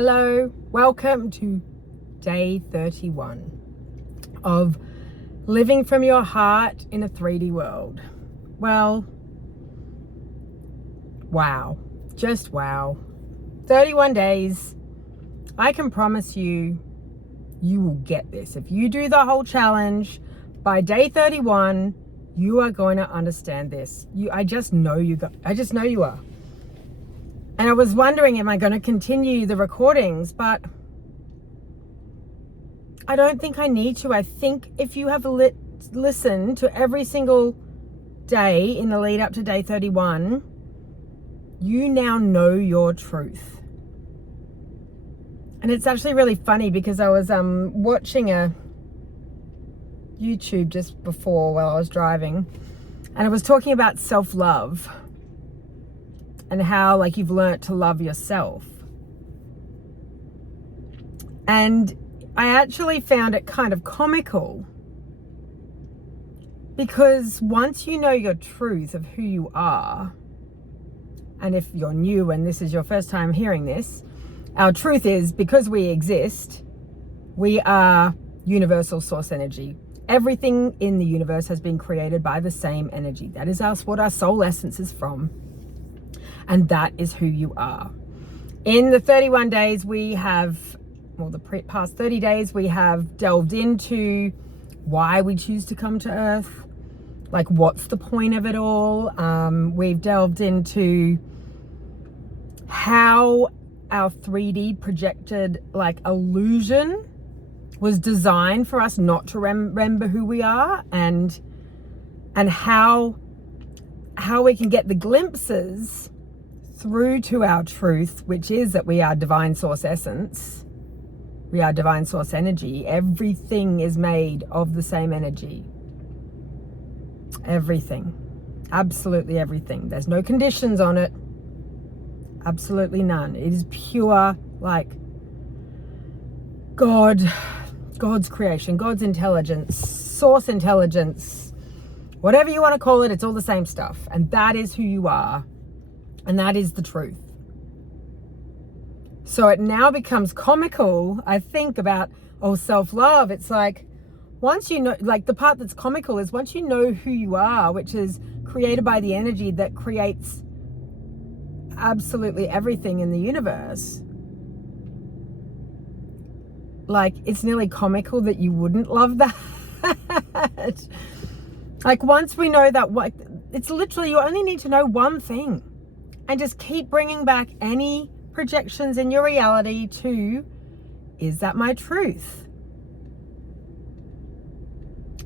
Hello, welcome to day 31 of living from your heart in a 3D world. Well, wow, just wow. 31 days. I can promise you, you will get this. If you do the whole challenge, by day 31, you are going to understand this. I just know you are. And I was wondering, am I going to continue the recordings? But I don't think I need to. I think if you have listened to every single day in the lead up to day 31, you now know your truth. And it's actually really funny because I was watching a YouTube just before while I was driving, and it was talking about self-love and how you've learnt to love yourself. And I actually found it kind of comical because once you know your truth of who you are, and if you're new and this is your first time hearing this, our truth is, because we exist, we are universal source energy. Everything in the universe has been created by the same energy. That is what our soul essence is from. And that is who you are. In the 31 days we have, past 30 days, we have delved into why we choose to come to Earth. What's the point of it all? We've delved into how our 3D projected illusion was designed for us not to remember who we are, and how we can get the glimpses through to our truth, which is that we are divine source essence. We are divine source energy. Everything is made of the same energy. Everything. Absolutely everything. There's no conditions on it. Absolutely none. It is pure, God's creation, God's intelligence, source intelligence, whatever you want to call it, it's all the same stuff. And that is who you are. And that is the truth. So it now becomes comical, I think, about, self-love. It's once you know, the part that's comical is once you know who you are, which is created by the energy that creates absolutely everything in the universe. It's nearly comical that you wouldn't love that. Once we know that, it's literally, you only need to know one thing. And just keep bringing back any projections in your reality to, is that my truth?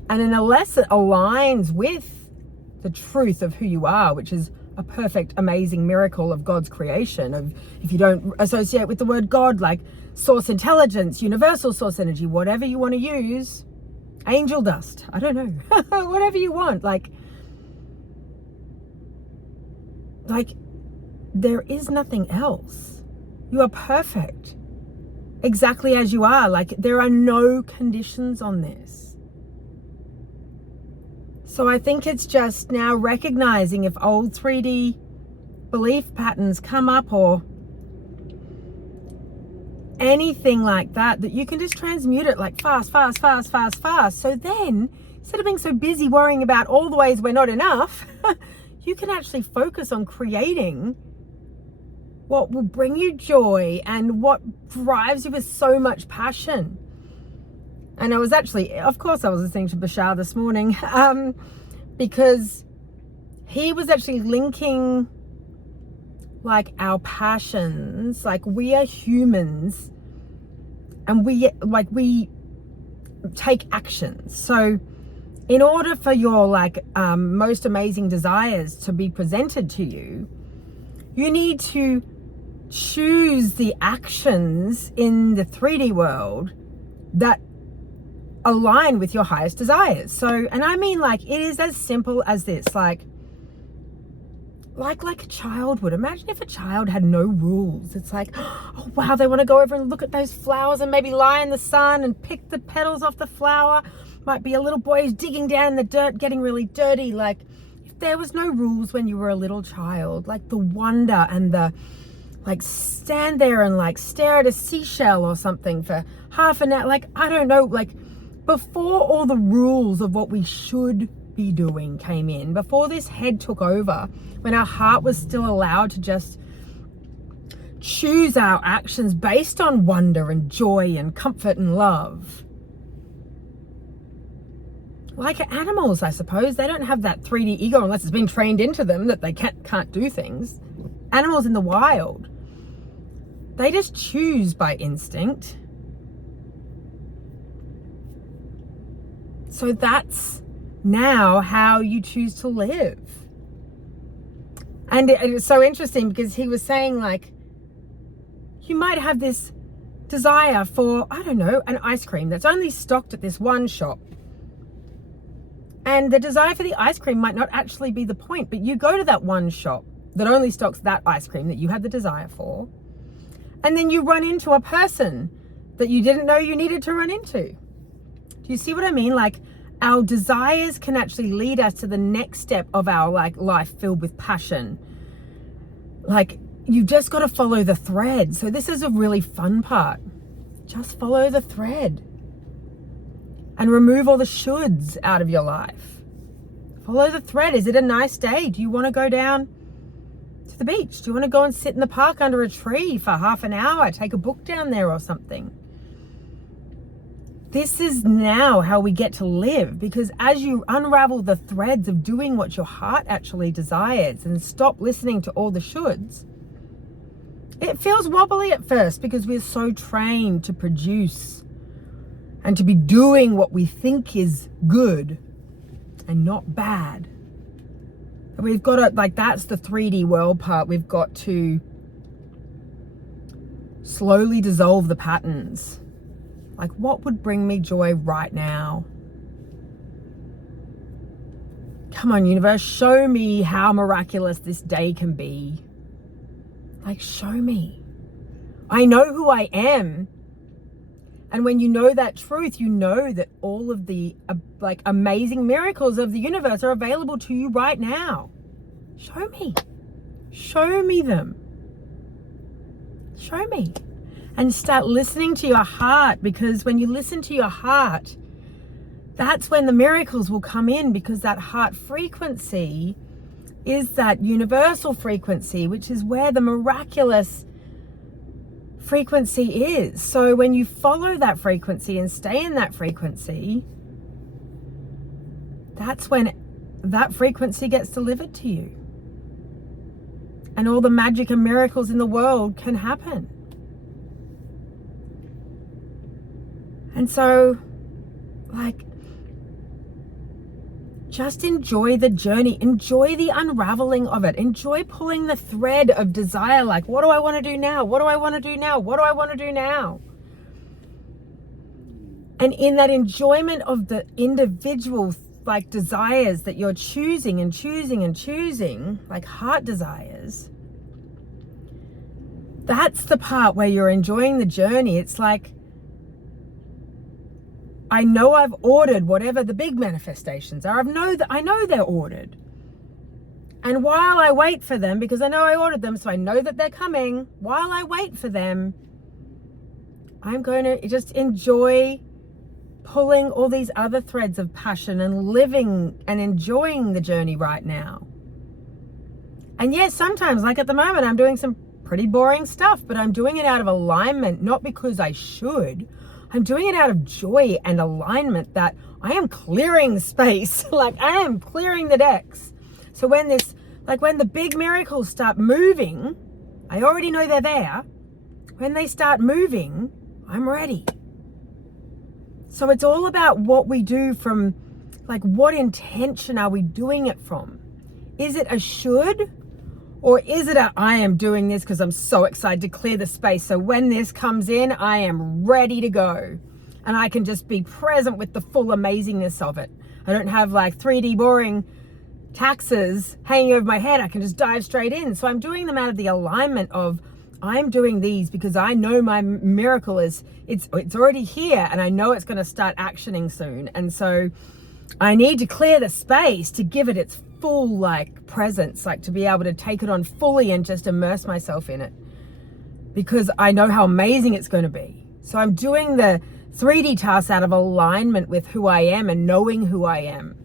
And unless it aligns with the truth of who you are, which is a perfect, amazing miracle of God's creation, of, if you don't associate with the word God, source intelligence, universal source energy, whatever you want to use, angel dust, I don't know, whatever you want, there is nothing else. You are perfect, exactly as you are. There are no conditions on this. So I think it's just now recognizing if old 3D belief patterns come up or anything like that, that you can just transmute it fast. So then, instead of being so busy worrying about all the ways we're not enough, you can actually focus on creating what will bring you joy and what drives you with so much passion. And I was listening to Bashar this morning, because he was actually linking our passions, we are humans, and we take actions. So in order for your most amazing desires to be presented to you, you need to choose the actions in the 3D world that align with your highest desires. So, and I mean, it is as simple as this, like a child would. Imagine if a child had no rules. It's oh wow, they want to go over and look at those flowers and maybe lie in the sun and pick the petals off the flower. Might be a little boy who's digging down in the dirt, getting really dirty. If there was no rules when you were a little child, the wonder and the like stand there and like stare at a seashell or something for half an hour. Like, I don't know, like before all the rules of what we should be doing came in, before this head took over, when our heart was still allowed to just choose our actions based on wonder and joy and comfort and love. Like animals, I suppose. They don't have that 3D ego unless it's been trained into them that they can't do things. Animals in the wild, they just choose by instinct. So that's now how you choose to live. And it's so interesting because he was saying, like, you might have this desire for, I don't know, an ice cream that's only stocked at this one shop. And the desire for the ice cream might not actually be the point, but you go to that one shop that only stocks that ice cream that you had the desire for. And then you run into a person that you didn't know you needed to run into. Do you see what I mean? Like, our desires can actually lead us to the next step of our like life filled with passion. Like, you've just got to follow the thread. So this is a really fun part. Just follow the thread. And remove all the shoulds out of your life. Follow the thread. Is it a nice day? Do you want to go down to the beach? Do you want to go and sit in the park under a tree for half an hour? Take a book down there or something. This is now how we get to live, because as you unravel the threads of doing what your heart actually desires and stop listening to all the shoulds, it feels wobbly at first because we're so trained to produce and to be doing what we think is good and not bad. We've got to, like, that's the 3D world part. We've got to slowly dissolve the patterns. Like, what would bring me joy right now? Come on, universe, show me how miraculous this day can be. Like, show me. I know who I am. And when you know that truth, you know that all of the like amazing miracles of the universe are available to you right now. Show me. Show me them. Show me. And start listening to your heart, because when you listen to your heart, that's when the miracles will come in, because that heart frequency is that universal frequency, which is where the miraculous frequency is. So when you follow that frequency and stay in that frequency, that's when that frequency gets delivered to you. And all the magic and miracles in the world can happen. And so, like, just enjoy the journey. Enjoy the unraveling of it. Enjoy pulling the thread of desire. Like, what do I want to do now? What do I want to do now? What do I want to do now? And in that enjoyment of the individual, like, desires that you're choosing and choosing and choosing, like heart desires, that's the part where you're enjoying the journey. It's like, I know I've ordered whatever the big manifestations are. I know they're ordered. And while I wait for them, because I know I ordered them, so I know that they're coming, while I wait for them, I'm going to just enjoy pulling all these other threads of passion and living and enjoying the journey right now. And yes, sometimes, like at the moment, I'm doing some pretty boring stuff, but I'm doing it out of alignment, not because I should. I'm doing it out of joy and alignment, that I am clearing space. Like, I am clearing the decks. So when the big miracles start moving, I already know they're there. When they start moving, I'm ready. So it's all about what we do from, like, what intention are we doing it from? Is it a should? Or is it I am doing this because I'm so excited to clear the space, so when this comes in, I am ready to go. And I can just be present with the full amazingness of it. I don't have like 3D boring taxes hanging over my head. I can just dive straight in. So I'm doing them out of the alignment of, I'm doing these because I know my miracle it's already here, and I know it's going to start actioning soon. And so I need to clear the space to give it its full, like, presence, like, to be able to take it on fully and just immerse myself in it. because I know how amazing it's going to be. So I'm doing the 3D tasks out of alignment with who I am and knowing who I am.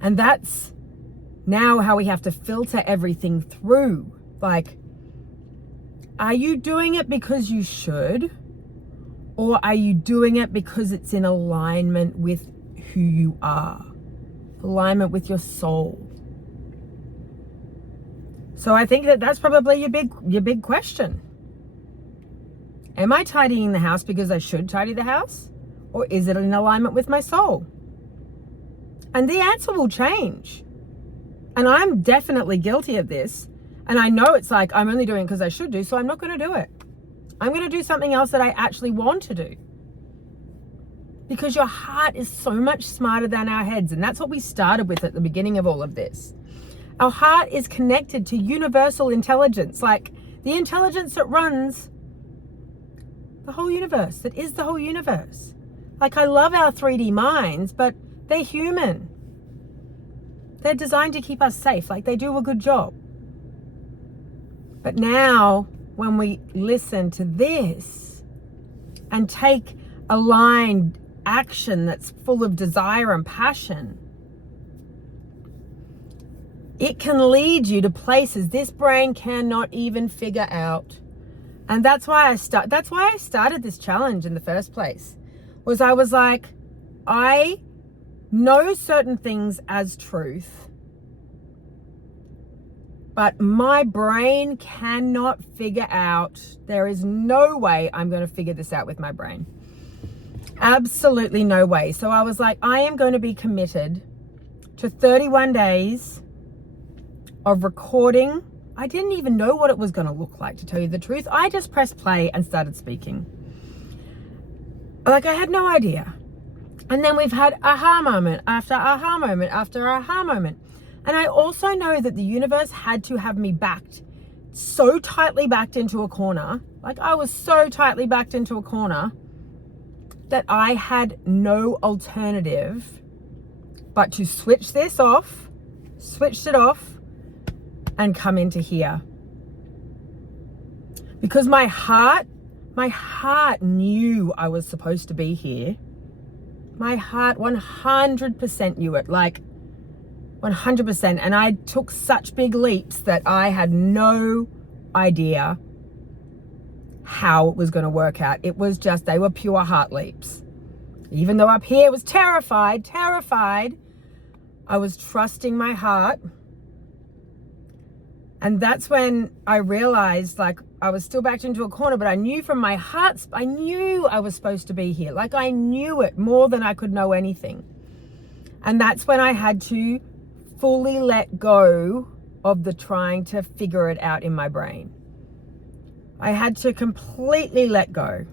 And that's now how we have to filter everything through. Like, are you doing it because you should? Or are you doing it because it's in alignment with who you are? Alignment with your soul. So I think that that's probably your big question. Am I tidying the house because I should tidy the house? Or is it in alignment with my soul? And the answer will change. And I'm definitely guilty of this. And I know it's like, I'm only doing it because I should do, so I'm not going to do it. I'm going to do something else that I actually want to do. Because your heart is so much smarter than our heads. And that's what we started with at the beginning of all of this. Our heart is connected to universal intelligence, like the intelligence that runs the whole universe, that is the whole universe. Like, I love our 3D minds, but they're human. They're designed to keep us safe. Like, they do a good job. But now, when we listen to this and take aligned action that's full of desire and passion, it can lead you to places this brain cannot even figure out. And that's why I started this challenge in the first place. Was I was like, I know certain things as truth, but my brain cannot figure out. There is no way I'm going to figure this out with my brain. Absolutely no way. So I was like, I am going to be committed to 31 days of recording. I didn't even know what it was going to look like, to tell you the truth. I just pressed play and started speaking. Like, I had no idea. And then we've had aha moment after aha moment after aha moment. And I also know that the universe had to have me so tightly backed into a corner. Like, I was so tightly backed into a corner that I had no alternative but to switch it off, and come into here. Because my heart knew I was supposed to be here. My heart 100% knew it, like 100%. And I took such big leaps that I had no idea how it was going to work out. It was just, they were pure heart leaps. Even though up here I was terrified, I was trusting my heart. And that's when I realized, like, I was still backed into a corner, but I knew from my heart, I knew I was supposed to be here. Like, I knew it more than I could know anything. And that's when I had to fully let go of the trying to figure it out in my brain. I had to completely let go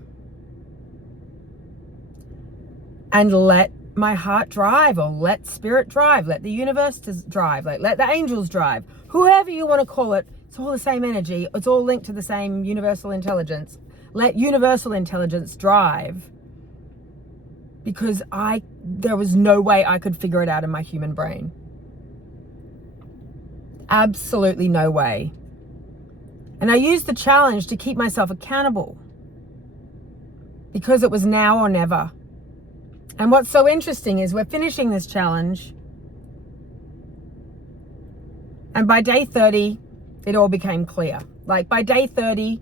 and let my heart drive, or let spirit drive, let the universe drive, like let the angels drive, whoever you want to call it. It's all the same energy. It's all linked to the same universal intelligence. Let universal intelligence drive, because there was no way I could figure it out in my human brain. Absolutely no way. And I used the challenge to keep myself accountable, because it was now or never. And what's so interesting is we're finishing this challenge, and by day 30, it all became clear. Like, by day 30,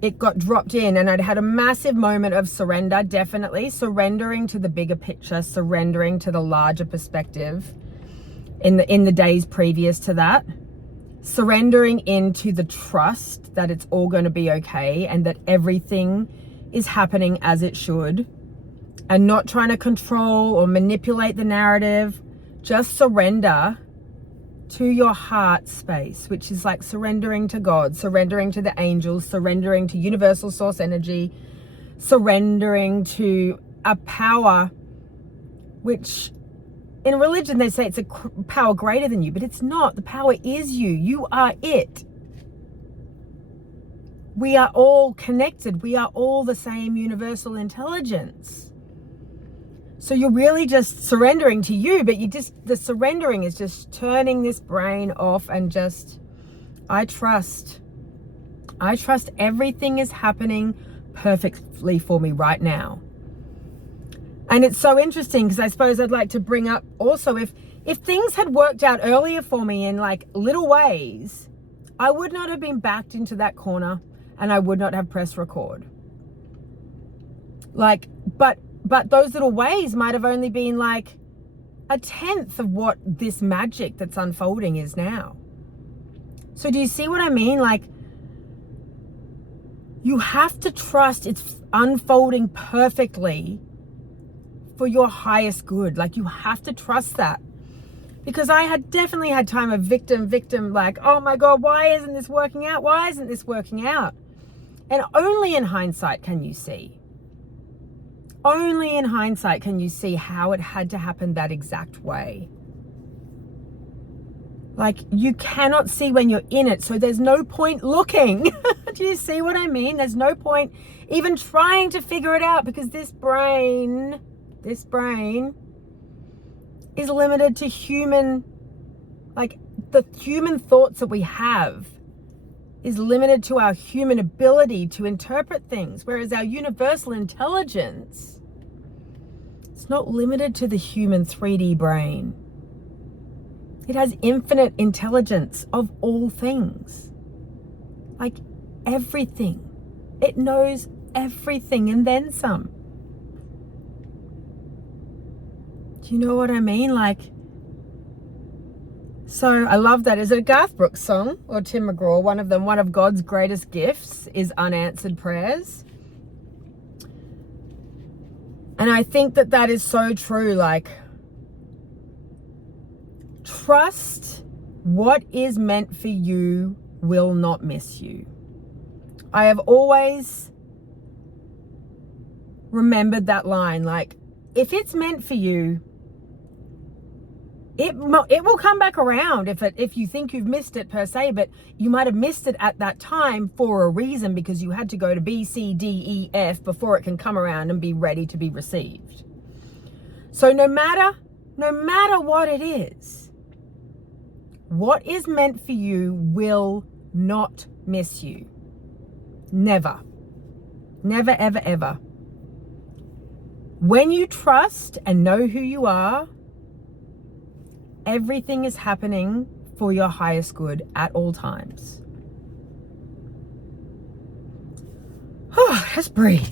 it got dropped in, and I'd had a massive moment of surrender, definitely surrendering to the bigger picture, surrendering to the larger perspective in the days previous to that, surrendering into the trust that it's all going to be okay and that everything is happening as it should, and not trying to control or manipulate the narrative. Just surrender to your heart space, which is like surrendering to God, surrendering to the angels, surrendering to universal source energy, surrendering to a power, which in religion they say it's a power greater than you, but it's not. The power is you. You are it. We are all connected. We are all the same universal intelligence. So you're really just surrendering to you, but the surrendering is just turning this brain off and just, I trust I trust everything is happening perfectly for me right now. And it's so interesting because I suppose I'd like to bring up also, if things had worked out earlier for me in like little ways, I would not have been backed into that corner and I would not have pressed record. Like, but those little ways might have only been like 1/10 of what this magic that's unfolding is now. So do you see what I mean? Like, you have to trust it's unfolding perfectly for your highest good. Like, you have to trust that. Because I had definitely had time of victim, like, oh my God, why isn't this working out? Why isn't this working out? And only in hindsight can you see. Only in hindsight can you see how it had to happen that exact way. Like, you cannot see when you're in it, so there's no point looking. Do you see what I mean? There's no point even trying to figure it out, because this brain is limited to human, like the human thoughts that we have is limited to our human ability to interpret things, whereas our universal intelligence, it's not limited to the human 3D brain. It has infinite intelligence of all things, like everything. It knows everything and then some. Do you know what I mean? Like, so I love that. Is it a Garth Brooks song or Tim McGraw? One of them. One of God's greatest gifts is unanswered prayers. And I think that that is so true. Like, trust what is meant for you will not miss you. I have always remembered that line. Like, if it's meant for you, it will come back around if you think you've missed it per se, but you might have missed it at that time for a reason, because you had to go to B, C, D, E, F before it can come around and be ready to be received. So no matter what it is, what is meant for you will not miss you. Never. Never, ever, ever. When you trust and know who you are, everything is happening for your highest good at all times. Just breathe.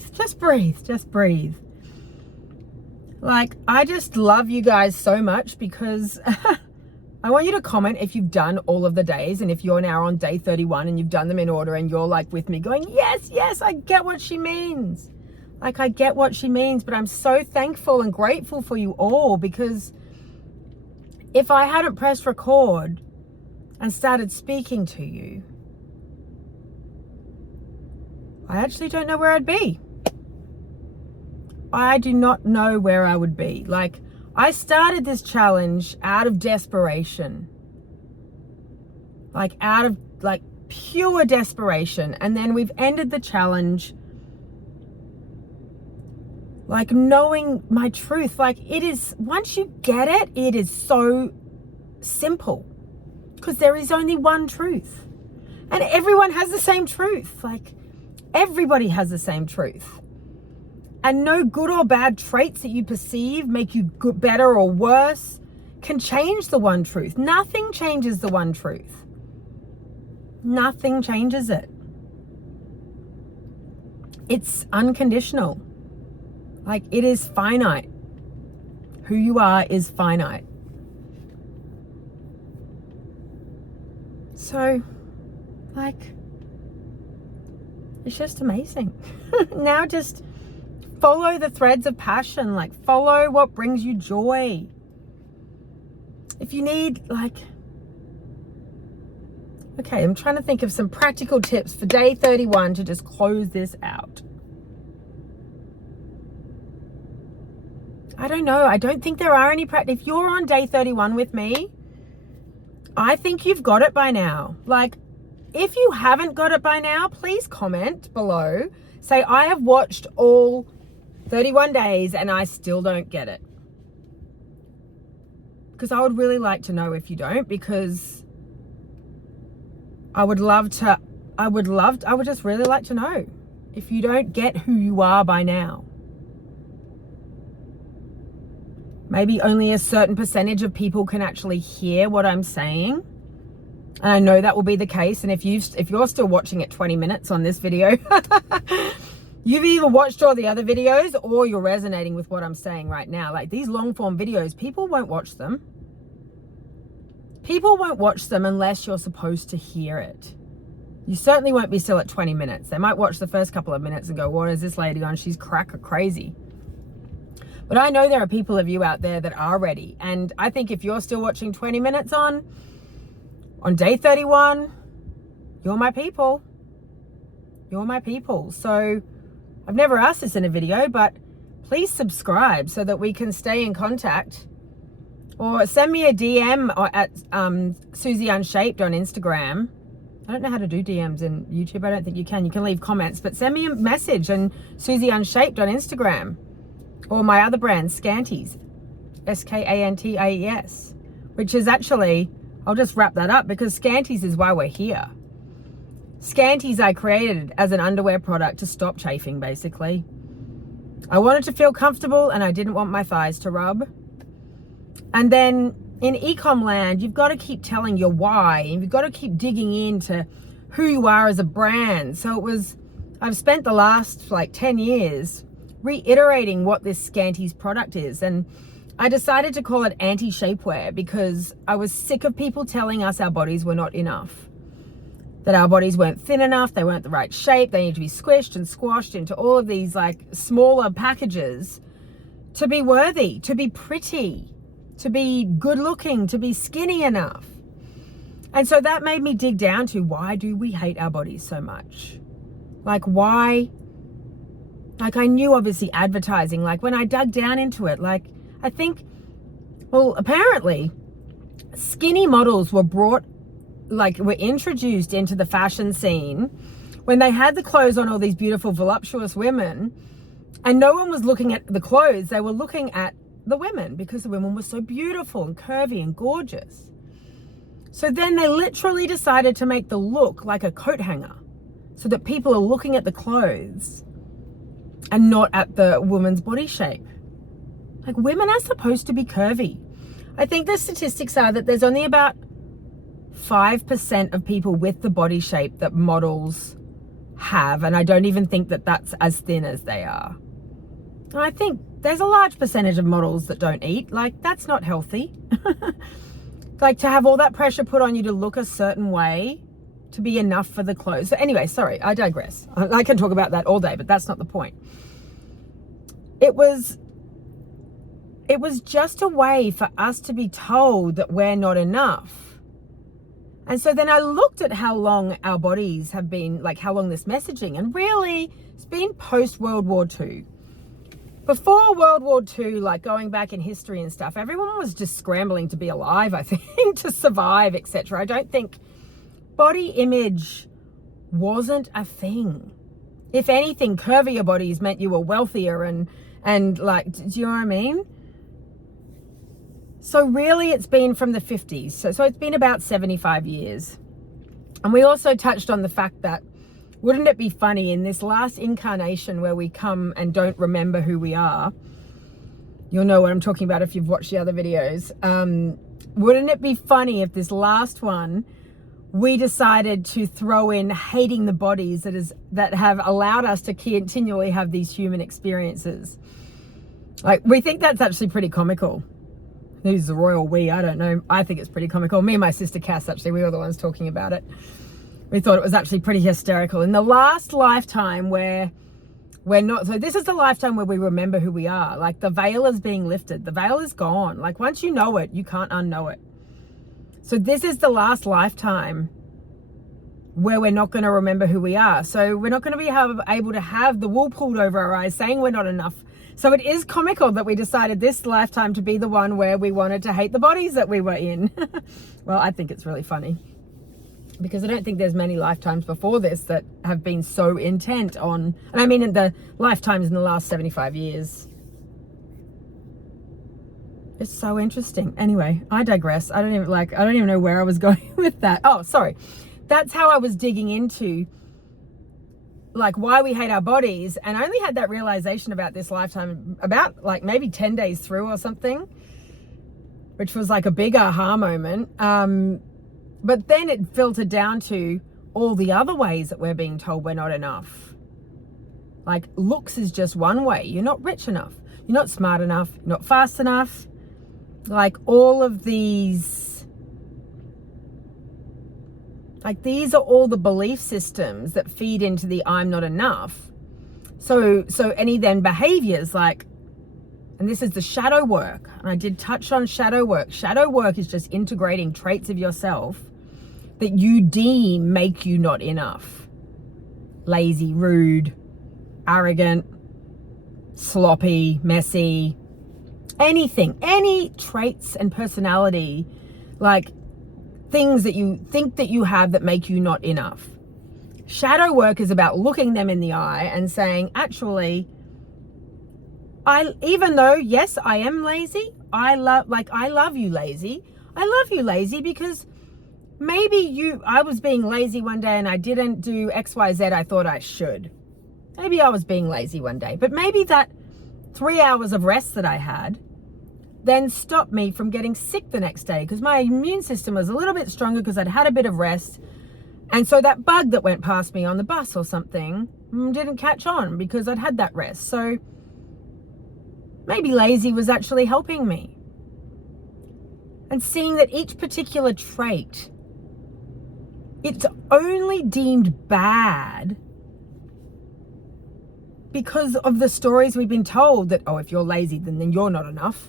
Like, I just love you guys so much, because I want you to comment if you've done all of the days, and if you're now on day 31 and you've done them in order and you're like with me going, yes, I get what she means. Like, I get what she means, but I'm so thankful and grateful for you all, because if I hadn't pressed record and started speaking to you, I actually don't know where I'd be. I do not know where I would be. Like, I started this challenge out of desperation. Like, out of like pure desperation. And then we've ended the challenge like knowing my truth. Like, it is, once you get it, it is so simple, because there is only one truth, and everyone has the same truth. Like, everybody has the same truth, and no good or bad traits that you perceive make you good, better or worse can change the one truth. Nothing changes the one truth. Nothing changes it. It's unconditional. Like, it is finite. Who you are is finite. So, like, it's just amazing. Now just follow the threads of passion. Like, follow what brings you joy. If you need, like, okay, I'm trying to think of some practical tips for day 31 to just close this out. I don't know. I don't think there are any if you're on day 31 with me, I think you've got it by now. Like, if you haven't got it by now, please comment below. Say, I have watched all 31 days and I still don't get it. Because I would really like to know if you don't, because I would love to I would just really like to know if you don't get who you are by now. Maybe only a certain percentage of people can actually hear what I'm saying. And I know that will be the case. And if you're still watching at 20 minutes on this video, you've either watched all the other videos or you're resonating with what I'm saying right now. Like these long form videos, people won't watch them. People won't watch them unless you're supposed to hear it. You certainly won't be still at 20 minutes. They might watch the first couple of minutes and go, what is this lady on? She's crazy. But I know there are people of you out there that are ready. And I think if you're still watching 20 minutes on day 31, you're my people. You're my people. So I've never asked this in a video, but please subscribe so that we can stay in contact. Or send me a DM at Susie Unshaped on Instagram. I don't know how to do DMs in YouTube. I don't think you can. You can leave comments, but send me a message on Susie Unshaped on Instagram. Or my other brand, Scanties, Skanties, which is actually, I'll just wrap that up because Scanties is why we're here. Scanties I created as an underwear product to stop chafing, basically. I wanted to feel comfortable and I didn't want my thighs to rub. And then in e-com land, you've got to keep telling your why and you've got to keep digging into who you are as a brand. So I've spent the last 10 years reiterating what this Scanties product is. And I decided to call it anti-shapewear because I was sick of people telling us our bodies were not enough. That our bodies weren't thin enough, they weren't the right shape, they need to be squished and squashed into all of these smaller packages to be worthy, to be pretty, to be good looking, to be skinny enough. And so that made me dig down to why do we hate our bodies so much? Why? I knew obviously advertising, when I dug down into it, I think, apparently skinny models were were introduced into the fashion scene when they had the clothes on all these beautiful voluptuous women and no one was looking at the clothes, they were looking at the women because the women were so beautiful and curvy and gorgeous. So then they literally decided to make the look like a coat hanger so that people are looking at the clothes and not at the woman's body shape. Women are supposed to be curvy. I think the statistics are that there's only about 5% of people with the body shape that models have, and I don't even think that that's as thin as they are. And I think there's a large percentage of models that don't eat. That's not healthy. To have all that pressure put on you to look a certain way to be enough for the clothes. So anyway, sorry, I digress. I can talk about that all day, but that's not the point. It was just a way for us to be told that we're not enough. And so then I looked at how long our bodies have been, how long this messaging, and really it's been post World War II. Before World War II, going back in history and stuff, everyone was just scrambling to be alive, I think, to survive, etc. I don't think body image wasn't a thing. If anything, curvier bodies meant you were wealthier and do you know what I mean? So really it's been from the 50s. So it's been about 75 years. And we also touched on the fact that, wouldn't it be funny in this last incarnation where we come and don't remember who we are? You'll know what I'm talking about if you've watched the other videos. Wouldn't it be funny if this last one, we decided to throw in hating the bodies that have allowed us to continually have these human experiences? We think that's actually pretty comical. Who's the royal we? I don't know. I think it's pretty comical. Me and my sister Cass, actually, we were the ones talking about it. We thought it was actually pretty hysterical. In the last lifetime where we're not, so this is the lifetime where we remember who we are. The veil is being lifted. The veil is gone. Once you know it, you can't unknow it. So this is the last lifetime where we're not going to remember who we are. So we're not going to be able to have the wool pulled over our eyes saying we're not enough. So it is comical that we decided this lifetime to be the one where we wanted to hate the bodies that we were in. Well, I think it's really funny because I don't think there's many lifetimes before this that have been so intent on, and I mean in the lifetimes in the last 75 years. It's so interesting. Anyway, I digress. I don't even know where I was going with that. Oh, sorry. that's how I was digging into like why we hate our bodies. And I only had that realization about this lifetime about like maybe 10 days through or something, which was like a big aha moment. But then it filtered down to all the other ways that we're being told we're not enough. Like looks is just one way. You're not rich enough. You're not smart enough. You're not fast enough. Like all of these, like these are all the belief systems that feed into the I'm not enough. So any then behaviors like, and this is the shadow work, and I did touch on shadow work. Shadow work is just integrating traits of yourself that you deem make you not enough. Lazy, rude, arrogant, sloppy, messy, anything, any traits and personality, like things that you think that you have that make you not enough. Shadow work is about looking them in the eye and saying, actually, even though, yes, I am lazy, I love you lazy. I love you lazy because maybe I was being lazy one day and I didn't do XYZ I thought I should. Maybe I was being lazy one day, but maybe that 3 hours of rest that I had then stopped me from getting sick the next day because my immune system was a little bit stronger because I'd had a bit of rest. And so that bug that went past me on the bus or something didn't catch on because I'd had that rest. So maybe lazy was actually helping me. And seeing that each particular trait, it's only deemed bad because of the stories we've been told that, oh, if you're lazy, then you're not enough.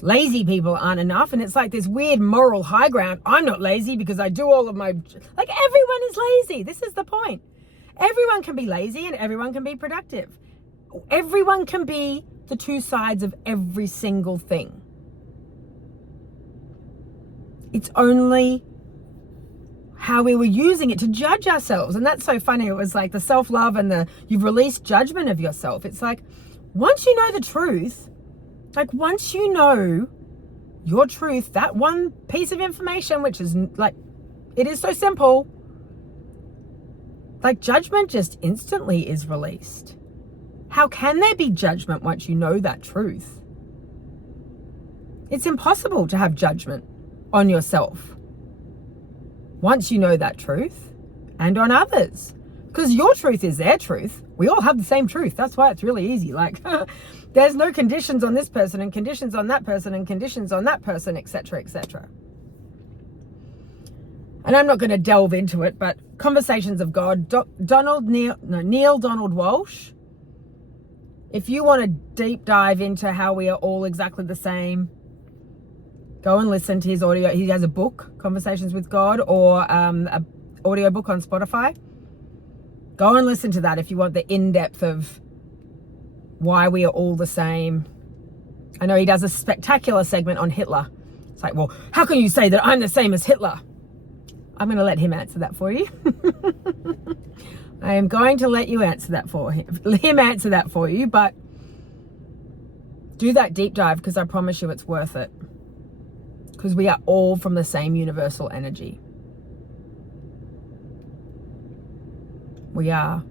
Lazy people aren't enough. And it's like this weird moral high ground. I'm not lazy because I do all of my, like everyone is lazy. This is the point. Everyone can be lazy and everyone can be productive. Everyone can be the two sides of every single thing. It's only how we were using it to judge ourselves. And that's so funny. It was like the self-love and you've released judgment of yourself. It's like, once you know the truth, like once you know your truth, that one piece of information, which is like, it is so simple, like judgment just instantly is released. How can there be judgment once you know that truth? It's impossible to have judgment on yourself once you know that truth, and on others, because your truth is their truth. We all have the same truth. That's why it's really easy. Like there's no conditions on this person and conditions on that person and conditions on that person, etc., etc. And I'm not going to delve into it, but Conversations of God, Neil Donald Walsh. If you want to deep dive into how we are all exactly the same, go and listen to his audio. He has a book, Conversations with God, or a audio book on Spotify. Go and listen to that if you want the in-depth of why we are all the same. I know he does a spectacular segment on Hitler. It's like, well, how can you say that I'm the same as Hitler? I'm going to let him answer that for you. I am going to let you answer that for him answer that for you, but do that deep dive because I promise you it's worth it. Because we are all from the same universal energy. We are.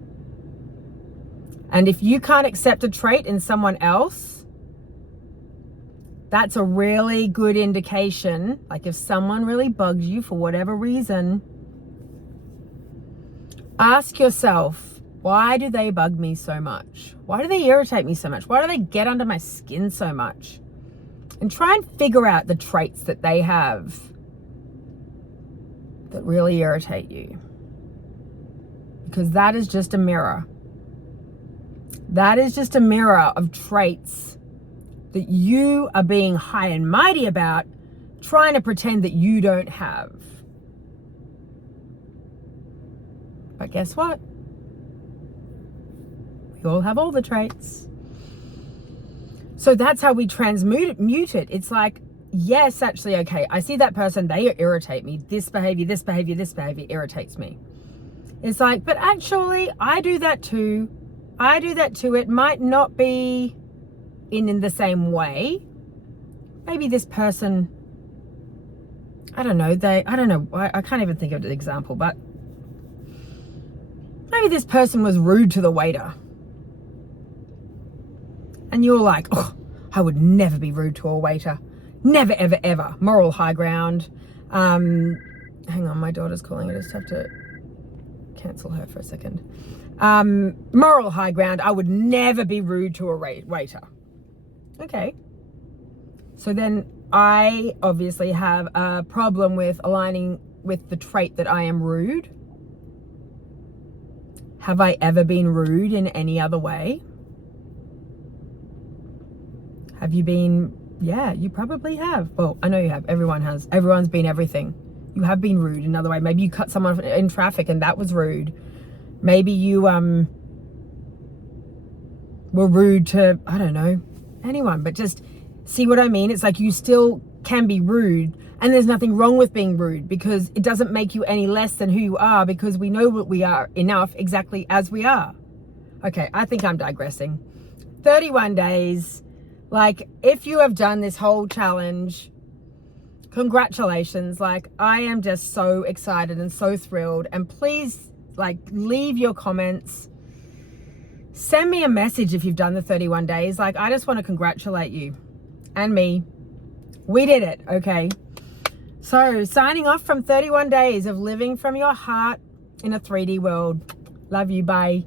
And if you can't accept a trait in someone else, that's a really good indication. Like if someone really bugs you for whatever reason, ask yourself, why do they bug me so much? Why do they irritate me so much? Why do they get under my skin so much? And try and figure out the traits that they have that really irritate you. Because that is just a mirror. That is just a mirror of traits that you are being high and mighty about, trying to pretend that you don't have. But guess what? We all have all the traits. So that's how we transmute it. It's like, yes, actually, okay, I see that person, they irritate me. This behavior irritates me. It's like, but actually, I do that too. It might not be in the same way. Maybe this person I don't know, I can't even think of an example, but maybe this person was rude to the waiter. And you're like, oh, I would never be rude to a waiter. Never, ever, ever. Moral high ground. Hang on, my daughter's calling. I just have to cancel her for a second. Moral high ground. I would never be rude to a waiter. Okay. So then I obviously have a problem with aligning with the trait that I am rude. Have I ever been rude in any other way? Have you been? Yeah, you probably have. Well, I know you have. Everyone has. Everyone's been everything. You have been rude in another way. Maybe you cut someone in traffic and that was rude. Maybe you were rude to, I don't know, anyone. But just see what I mean? It's like you still can be rude, and there's nothing wrong with being rude, because it doesn't make you any less than who you are, because we know what we are enough exactly as we are. Okay, I think I'm digressing. 31 days. Like, if you have done this whole challenge, congratulations. Like, I am just so excited and so thrilled. And please, like, leave your comments. Send me a message if you've done the 31 days. Like, I just want to congratulate you and me. We did it, okay? So, signing off from 31 days of living from your heart in a 3D world. Love you, bye.